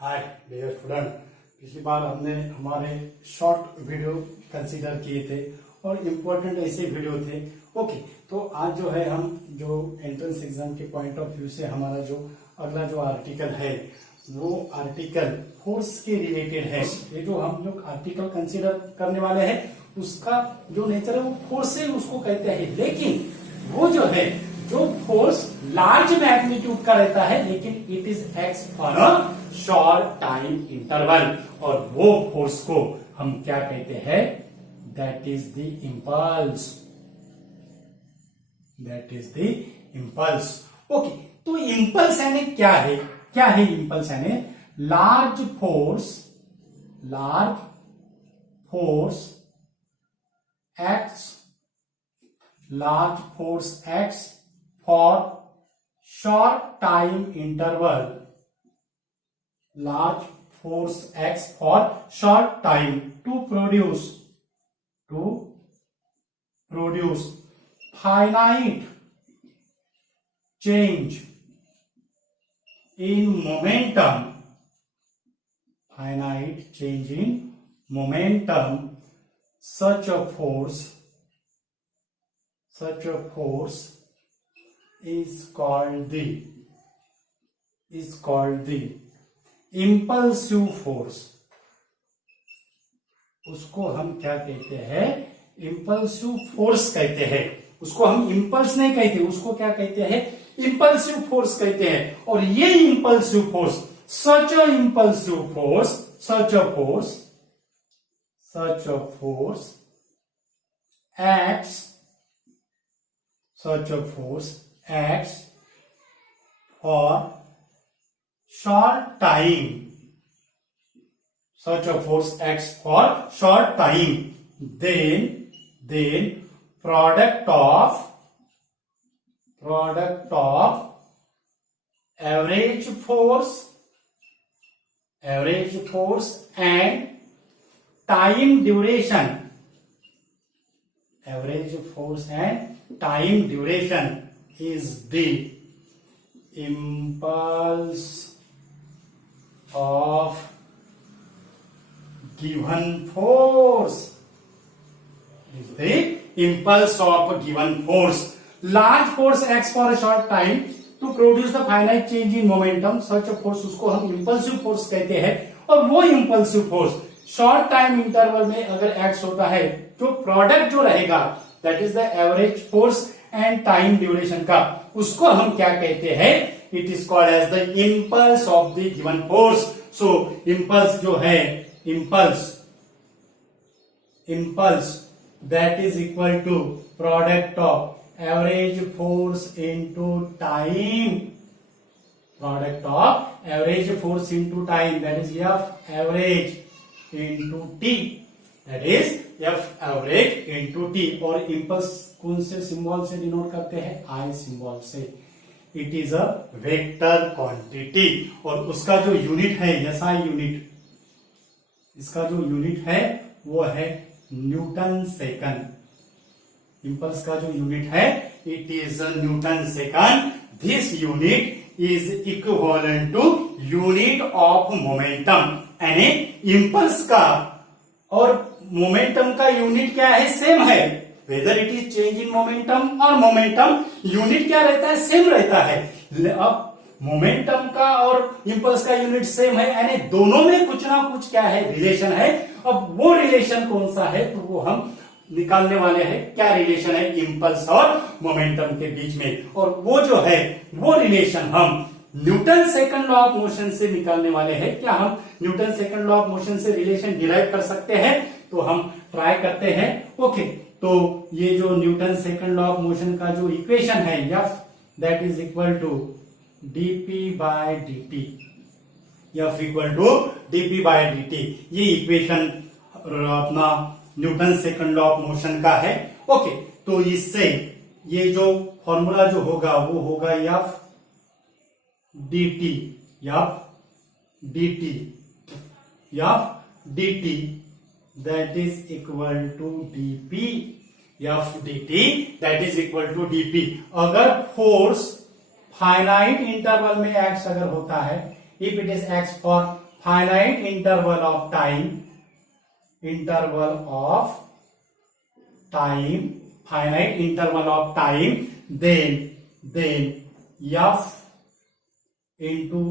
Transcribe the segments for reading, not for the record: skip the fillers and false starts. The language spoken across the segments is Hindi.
हाय डियर स्टूडेंट, पिछली बार हमने हमारे शॉर्ट वीडियो कंसीडर किए थे और इम्पोर्टेंट ऐसे वीडियो थे। ओके, तो आज जो है हम जो एंट्रेंस एग्जाम के पॉइंट ऑफ व्यू से हमारा जो अगला जो आर्टिकल है वो आर्टिकल फोर्स के रिलेटेड है। ये जो हम लोग आर्टिकल कंसीडर करने वाले हैं उसका जो नेचर है वो फोर्स से उसको कहते हैं, लेकिन वो जो है जो फोर्स लार्ज मैग्नीट्यूड का रहता है लेकिन it is x for a short time interval, और वो फोर्स को हम क्या कहते हैं? That is the impulse. That is the impulse. Okay, तो इंपल्स यानी क्या है? क्या है इंपल्स यानी? Large force x for short time interval, large force x for short time to produce finite change in momentum, such a force is called the impulsive force। उसको हम क्या कहते हैं? इंपल्सिव फोर्स कहते हैं। उसको हम इंपल्स नहीं कहते, उसको क्या कहते हैं? इंपल्सिव फोर्स कहते हैं। और ये impulsive force such a acts for short time, then product of average force and time duration, is the impulse of given force. Large force acts for a short time to produce the finite change in momentum, such a force उसको हम impulsive force कहते हैं। और वो impulsive force short time interval में अगर एक्ट होता है तो प्रोडक्ट जो रहेगा that is the average force and time duration का, उसको हम क्या कहते हैं? It is called as the impulse of the given force. So impulse जो है, impulse that is equal to product of average force into time, that is F average into t, that is f average into t। और इंपल्स कौन से सिंबल से डिनोट करते हैं? I सिंबल से। It is a vector quantity और उसका जो यूनिट है SI यूनिट, इसका जो यूनिट है वो है न्यूटन सेकंड। इंपल्स का जो यूनिट है it is newton second. This unit is equivalent to unit of momentum. यानी इंपल्स का और मोमेंटम का यूनिट क्या है? सेम है। Whether it is change in momentum और मोमेंटम यूनिट क्या रहता है? सेम रहता है। अब मोमेंटम का और इंपल्स का यूनिट सेम है, यानी दोनों में कुछ ना कुछ क्या है? रिलेशन है। अब वो रिलेशन कौन सा है तो वो हम निकालने वाले हैं। क्या रिलेशन है इंपल्स और मोमेंटम के बीच में? और वो जो है वो रिलेशन हम Newton second law of motion से निकालने वाले हैं। क्या हम Newton second law of motion से रिलेशन डिराइव कर सकते हैं? तो हम ट्राई करते हैं। ओके, तो ये जो Newton second law of motion का जो इक्वेशन है F, that is equal to dp by dt, F equal to dp by dt। ये इक्वेशन अपना Newton second law of motion का है। ओके, तो इससे ये जो फॉर्मूला जो होगा वो होगा F dt, that is equal to dp, F dt that is equal to dp। अगर फोर्स फाइनाइट इंटरवल में एक्ट अगर होता है, if it is act for finite interval of time, then f into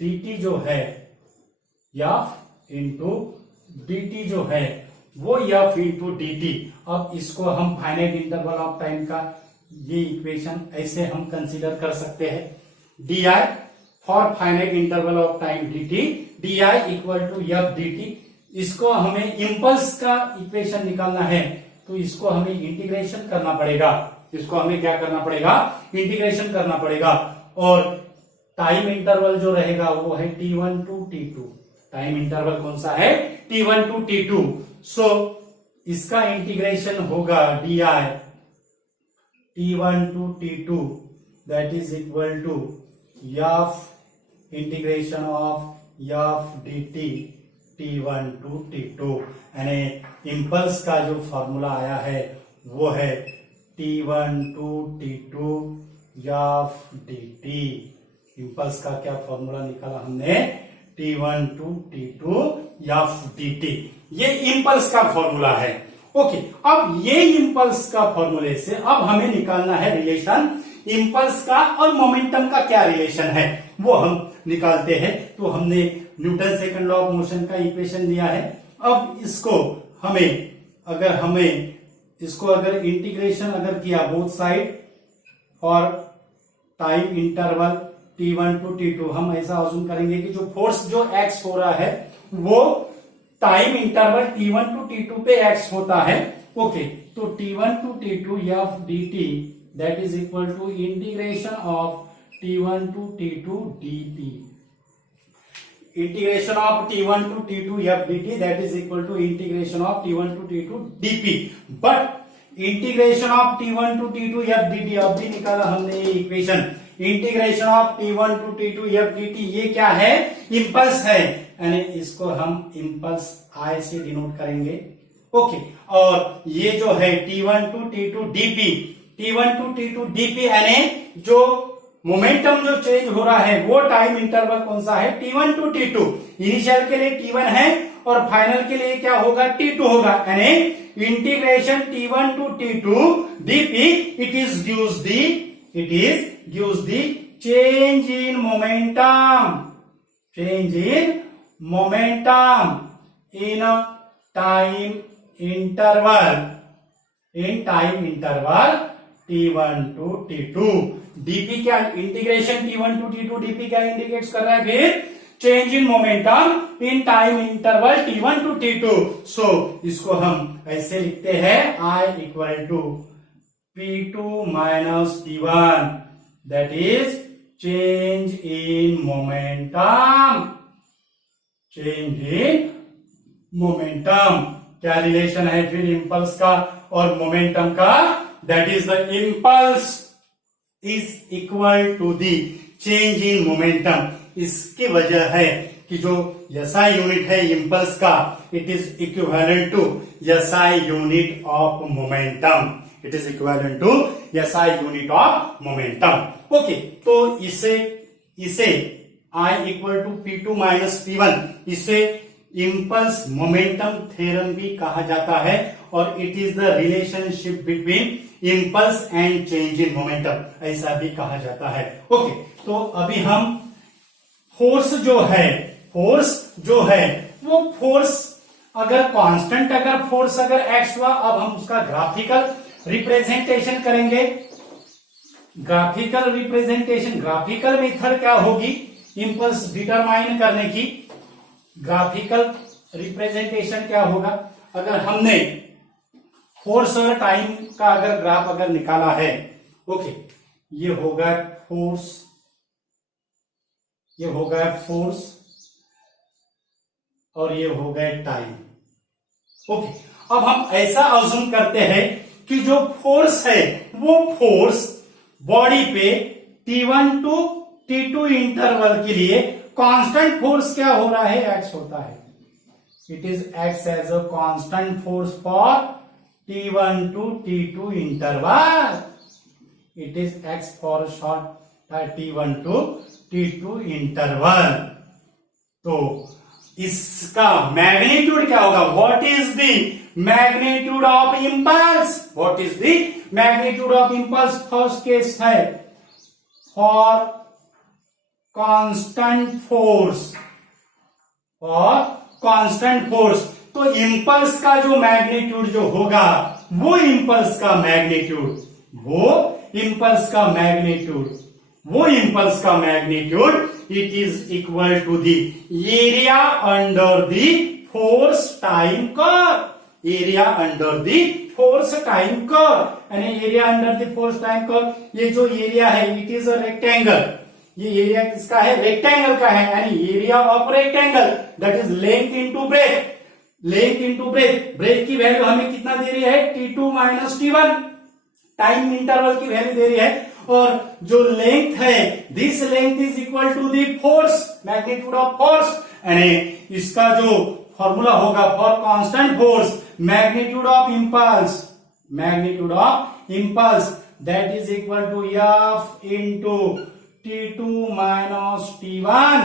dt जो है, वो f इंटू dt। अब इसको हम फाइनाइट इंटरवल ऑफ टाइम का ये इक्वेशन ऐसे हम कंसीडर कर सकते हैं, di for finite interval of time dt, di equal to f dt। इसको हमें इम्पल्स का इक्वेशन निकालना है, तो इसको हमें इंटीग्रेशन करना पड़ेगा। इसको हमें क्या करना पड़ेगा? इंटीग्रेशन करना पड़ेगा। और टाइम इंटरवल जो रहेगा वो है t1 to t2। Time interval कौन सा है? t1 to t2। सो इसका इंटीग्रेशन होगा di t1 to t2 that is equal to f integration of f dt t1 to t2। यानी इम्पल्स का जो फॉर्मूला आया है वो है t1 to t2 f dt। Impulse का क्या फॉर्मूला निकाला हमने? t1 to t2 f dt। ये इम्पल्स का फॉर्मूला है। ओके, अब ये इम्पल्स का फॉर्मूले से अब हमें निकालना है रिलेशन इम्पल्स का और मोमेंटम का क्या रिलेशन है वो हम निकालते हैं। तो हमने Newton second law of motion का इक्वेशन लिया है। अब इसको अगर इंटीग्रेशन अगर किया बोथ साइड और time interval t1 to t2, हम ऐसा अज्यूम करेंगे कि जो फोर्स जो x हो रहा है वो time interval t1 to t2 पे x होता है। ओके, तो t1 to t2 f dt that is equal to integration of t1 to t2 dp। Integration of t1 to t2 f dt that is equal to integration of t1 to t2 dp। But integration of t1 to t2 f dt अब भी निकाला हमने ये equation. Integration of t1 to t2 f dt ये क्या है? इम्पल्स है, यानी इसको हम इम्पल्स I से डिनोट करेंगे। ओके, और ये जो है t1 to t2 dp, t1 to t2 dp यानी जो मोमेंटम जो चेंज हो रहा है वो टाइम इंटरवल कौन सा है? t1 to t2। इनिशियल के लिए t1 है और फाइनल के लिए क्या होगा? t2 होगा। यानी integration t1 to t2 dp it is gives the change in momentum in time interval t1 to t2। dp क्या integration t1 to t2 dp क्या इंडिकेट्स कर रहा है? फिर change in momentum in time interval t1 to t2। So इसको हम ऐसे लिखते हैं I equal to p2 minus t1 that is change in momentum. क्या रिलेशन है फिर इम्पल्स का और मोमेंटम का? That is the impulse is equal to the change in momentum. इसकी वजह है कि जो SI यूनिट है इम्पल्स का it is equivalent to SI unit of momentum. It is equivalent to SI unit of momentum. Okay, तो इसे I equal to P2 minus P1 इसे इम्पल्स मोमेंटम थ्योरम भी कहा जाता है और it is the relationship between impulse and change in momentum ऐसा भी कहा जाता है। ओके, तो अभी हम फोर्स जो है वो फोर्स अगर कांस्टेंट फोर्स एक्स हुआ, अब हम उसका ग्राफिकल रिप्रेजेंटेशन करेंगे। ग्राफिकल मेथड क्या होगी इम्पल्स डिटरमाइन करने की? ग्राफिकल रिप्रेजेंटेशन क्या होगा? अगर हमने फोर्स और टाइम का ग्राफ निकाला है, ओके, ये होगा फोर्स और ये हो गए टाइम। ओके, अब हम ऐसा अज्यूम करते हैं कि जो फोर्स है वो फोर्स बॉडी पे t1 टू t2 इंटरवल के लिए कांस्टेंट फोर्स क्या हो रहा है? x होता है। It is x as a constant force for t1 to t2 interval. It is x for short t1 to t2 interval. तो इसका मैग्नीट्यूड क्या होगा? What is the magnitude of impulse? What is the magnitude of impulse? First case है फॉर कांस्टेंट फोर्स, और कांस्टेंट फोर्स, तो इंपल्स का जो मैग्नीट्यूड जो होगा वो इंपल्स का magnitude, it is equal to the area under the force time curve. Area under the force time curve, यानी area under the force time curve, ये जो एरिया है इट इज अ रेक्टेंगल। ये एरिया किसका है? रेक्टेंगल का है, यानी area of rectangle that is length into breadth. Length into breadth, breadth की वैल्यू हमें कितना दे रही है? T2 minus T1, time interval की वैल्यू दे रही है। और जो लेंथ है, this length is equal to the force, magnitude of force, यानी इसका जो फॉर्मूला होगा for constant force, magnitude of impulse that is equal to F into T2 minus T1,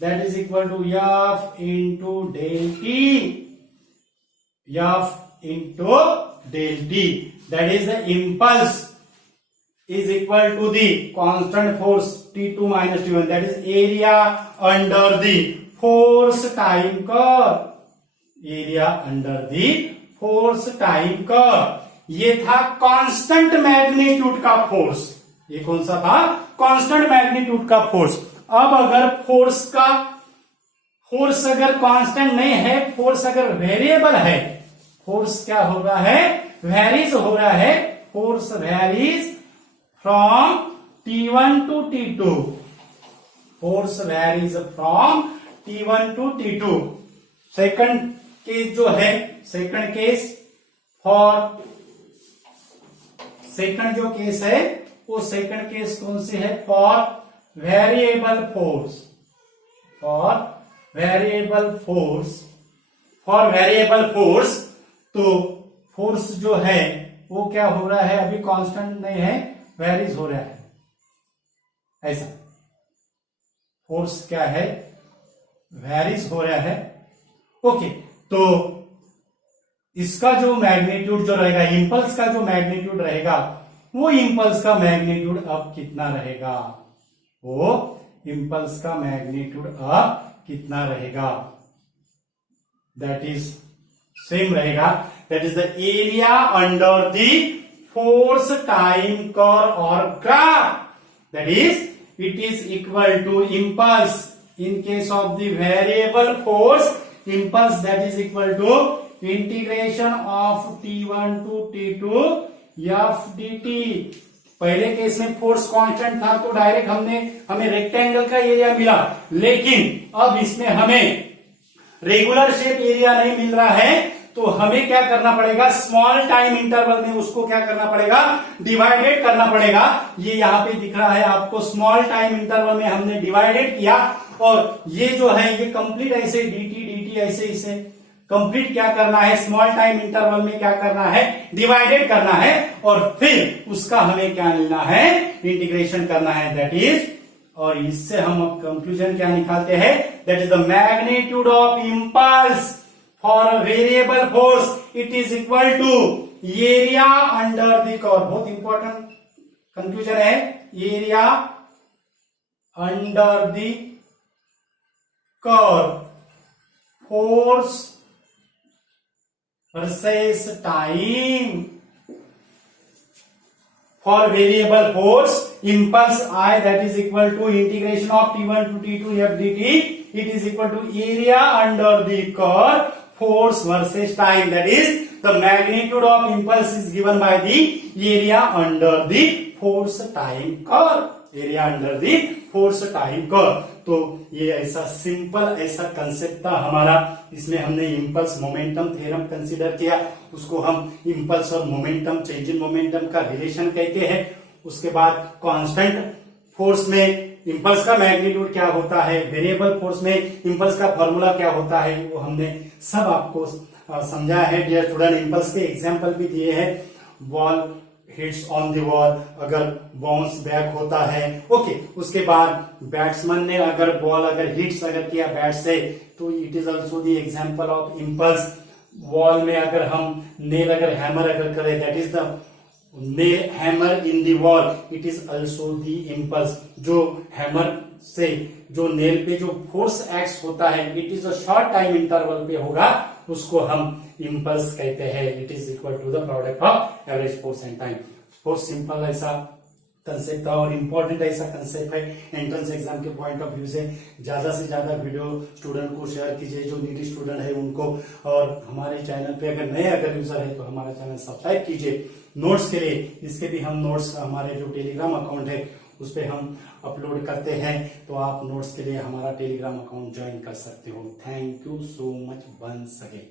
that is equal to F into del T, F into del T, that is the impulse is equal to the constant force T2 minus T1, that is area under the force time curve, area under the force time curve। ये था कांस्टेंट मैग्नीट्यूड का फोर्स। ये कौन सा था? कांस्टेंट मैग्नीट्यूड का फोर्स। अब अगर फोर्स अगर कांस्टेंट नहीं है, फोर्स अगर वेरिएबल है, फोर्स क्या हो रहा है? वेरीज हो रहा है। Force varies from T1 to T2, force varies from T1 to T2। Second case जो है, सेकंड केस फॉर सेकंड जो केस है वो सेकंड केस कौन से है? फॉर वेरिएबल फोर्स, तो फोर्स जो है वो क्या हो रहा है? अभी कांस्टेंट नहीं है, वेरीज हो रहा है। ऐसा फोर्स क्या है? वेरीज हो रहा है। ओके, तो इसका जो मैग्नीट्यूड जो रहेगा, इंपल्स का जो मैग्नीट्यूड रहेगा, वो इंपल्स का मैग्नीट्यूड अब कितना रहेगा? वो इंपल्स का मैग्नीट्यूड अब कितना रहेगा? दैट इज सेम रहेगा, that is the area under the force time curve और graph, that is it is equal to impulse in case of the variable force, impulse that is equal to integration of T1 to T2 F dt। पहले केस में फोर्स कांस्टेंट था तो डायरेक्ट हमें रेक्टेंगल का एरिया मिला, लेकिन अब इसमें हमें रेगुलर शेप एरिया नहीं मिल रहा है, तो हमें क्या करना पड़ेगा? स्मॉल टाइम इंटरवल में उसको क्या करना पड़ेगा? डिवाइडेड करना पड़ेगा। ये यहाँ पे दिख रहा है आपको, स्मॉल टाइम इंटरवल में हमने डिवाइडेड किया, और ये जो है ये कंप्लीट ऐसे dt ऐसे इसे कंप्लीट क्या करना है? स्मॉल टाइम इंटरवल में क्या करना है? डिवाइडेड करना है, और फिर उसका हमें क्या मिलना है? इंटीग्रेशन करना है, दैट इज, और इससे हम अब कंक्लूजन क्या निकालते हैं? That is the magnitude of impulse for a variable force, it is equal to area under the curve. बहुत इंपॉर्टेंट कंक्लूजन है, area under the curve force versus time। For variable force, impulse I that is equal to integration of T1 to T2 F dt, it is equal to area under the curve force versus time, that is the magnitude of impulse is given by the area under the force time curve, area under the force time curve। तो ये ऐसा सिंपल ऐसा कंसेप्ट था हमारा, इसमें हमने इंपल्स मोमेंटम थ्योरम कंसीडर किया, उसको हम इंपल्स और मोमेंटम, चेंज इन मोमेंटम का रिलेशन कहते हैं। उसके बाद कांस्टेंट फोर्स में इंपल्स का मैग्नीट्यूड क्या होता है, वेरिएबल फोर्स में इंपल्स का फॉर्मूला क्या होता है, वो हमने सब आपको समझाया है डियर स्टूडेंट। इंपल्स के एग्जाम्पल भी दिए हैं, ball hits on the wall, अगर बाउंस बैक होता है, ओके। उसके बाद बैट्समैन ने अगर बॉल अगर हिट्स अगर किया बैट से, तो it is also the example of impulse. Wall में अगर हम नेल अगर हैमर अगर करें, that is the nail hammer in the wall, it is also the impulse. जो हैमर से जो नेल पे जो फोर्स एक्ट होता है, it is a short time interval पे होगा, उसको हम इम्पल्स कहते हैं। It is equal to the product of average force and time. बहुत सिंपल ऐसा कंसेप्ट था और इम्पोर्टेंट ऐसा कंसेप्ट है एंट्रेंस एग्जाम के पॉइंट ऑफ व्यू से। ज्यादा से ज्यादा वीडियो स्टूडेंट को शेयर कीजिए, जो नीडी स्टूडेंट है उनको। और हमारे चैनल पे अगर नए अगर यूजर है तो हमारा चैनल सब्सक्राइब कीजिए। नोट्स के लिए इसके भी हम नोट्स हमारे जो टेलीग्राम अकाउंट है उस पर हम अपलोड करते हैं, तो आप नोट्स के लिए हमारा टेलीग्राम अकाउंट ज्वाइन कर सकते हो। Thank you so much once again.